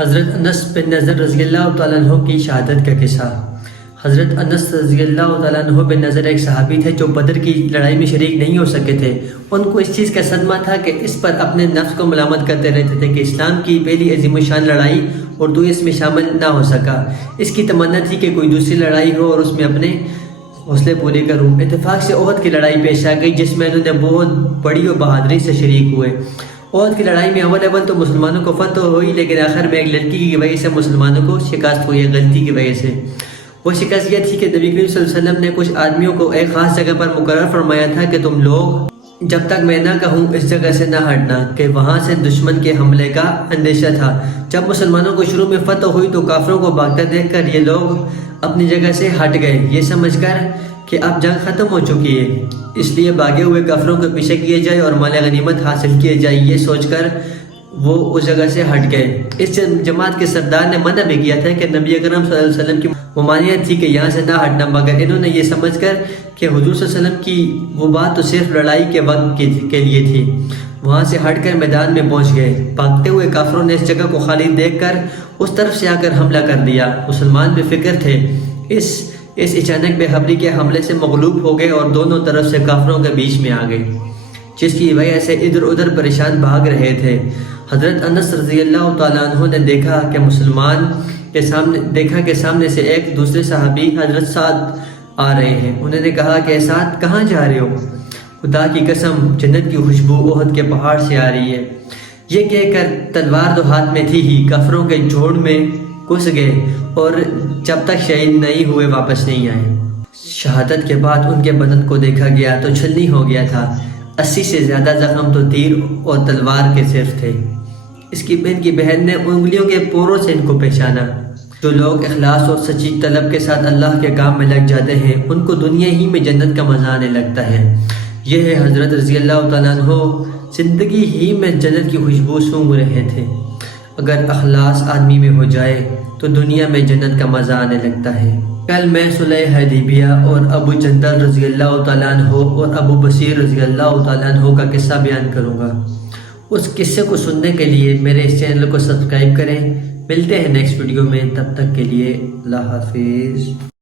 حضرت انس بن نضر رضی اللہ تعالیٰ عنہ کی شہادت کا قصہ۔ حضرت انس رضی اللہ تعالیٰ عنہ بن نضر ایک صحابی تھے جو بدر کی لڑائی میں شریک نہیں ہو سکے تھے۔ ان کو اس چیز کا صدمہ تھا کہ اس پر اپنے نفس کو ملامت کرتے رہتے تھے کہ اسلام کی پہلی عظیم الشان لڑائی اردو اس میں شامل نہ ہو سکا۔ اس کی تمنا تھی کہ کوئی دوسری لڑائی ہو اور اس میں اپنے حوصلے پورے کروں۔ اتفاق سے احد کی لڑائی پیش آ گئی جس میں انہوں نے بہت بڑی اور بہادری سے شریک ہوئے۔ احد کی لڑائی میں اول تو مسلمانوں کو فتح ہوئی، لیکن آخر میں ایک لڑکی کی وجہ سے مسلمانوں کو شکست ہوئی، غلطی کی وجہ سے۔ وہ شکست یہ تھی کہ نبی کریم صلی اللہ علیہ وسلم نے کچھ آدمیوں کو ایک خاص جگہ پر مقرر فرمایا تھا کہ تم لوگ جب تک میں نہ کہوں اس جگہ سے نہ ہٹنا، کہ وہاں سے دشمن کے حملے کا اندیشہ تھا۔ جب مسلمانوں کو شروع میں فتح ہوئی تو کافروں کو بھاگتا دیکھ کر یہ لوگ اپنی جگہ سے ہٹ گئے، یہ سمجھ کر کہ اب جنگ ختم ہو چکی ہے، اس لیے بھاگے ہوئے کافروں کے پیچھے کیے جائے اور مال غنیمت حاصل کیے جائے۔ یہ سوچ کر وہ اس جگہ سے ہٹ گئے۔ اس جماعت کے سردار نے منع بھی کیا تھا کہ نبی اکرم صلی اللہ علیہ وسلم کی ممانعت تھی کہ یہاں سے نہ ہٹنا، مگر انہوں نے یہ سمجھ کر کہ حضور صلی اللہ علیہ وسلم کی وہ بات تو صرف لڑائی کے وقت کے لیے تھی، وہاں سے ہٹ کر میدان میں پہنچ گئے۔ بھاگتے ہوئے کافروں نے اس جگہ کو خالی دیکھ کر اس طرف سے آ کر حملہ کر دیا۔ مسلمان بے فکر تھے، اس اچانک بے خبری کے حملے سے مغلوب ہو گئے اور دونوں طرف سے کافروں کے بیچ میں آ گئے، جس کی وجہ سے ادھر ادھر پریشان بھاگ رہے تھے۔ حضرت انس رضی اللہ تعالیٰ عنہ نے دیکھا کہ سامنے سے ایک دوسرے صحابی حضرت سعد آ رہے ہیں۔ انہوں نے کہا کہ سعد کہاں جا رہے ہو؟ خدا کی قسم جنت کی خوشبو احد کے پہاڑ سے آ رہی ہے۔ یہ کہہ کر تلوار تو ہاتھ میں تھی ہی، کافروں کے جھوڑ میں گھس گئے اور جب تک شہید نہیں ہوئے واپس نہیں آئے۔ شہادت کے بعد ان کے بدن کو دیکھا گیا تو چھلنی ہو گیا تھا، 80 سے زیادہ زخم تو تیر اور تلوار کے صرف تھے۔ اس کی بہن نے انگلیوں کے پوروں سے ان کو پہچانا۔ جو لوگ اخلاص اور سچی طلب کے ساتھ اللہ کے کام میں لگ جاتے ہیں ان کو دنیا ہی میں جنت کا مزہ آنے لگتا ہے۔ یہ ہے حضرت رضی اللہ تعالیٰ عنہ زندگی ہی میں جنت کی خوشبو سونگھ رہے تھے۔ اگر اخلاص آدمی میں ہو جائے تو دنیا میں جنت کا مزہ آنے لگتا ہے۔ کل میں صلح حدیبیہ اور ابو جندل رضی اللہ تعالیٰ عنہ اور ابو بصیر رضی اللہ تعالیٰ عنہ کا قصہ بیان کروں گا۔ اس قصے کو سننے کے لیے میرے اس چینل کو سبسکرائب کریں۔ ملتے ہیں نیکسٹ ویڈیو میں، تب تک کے لیے اللہ حافظ۔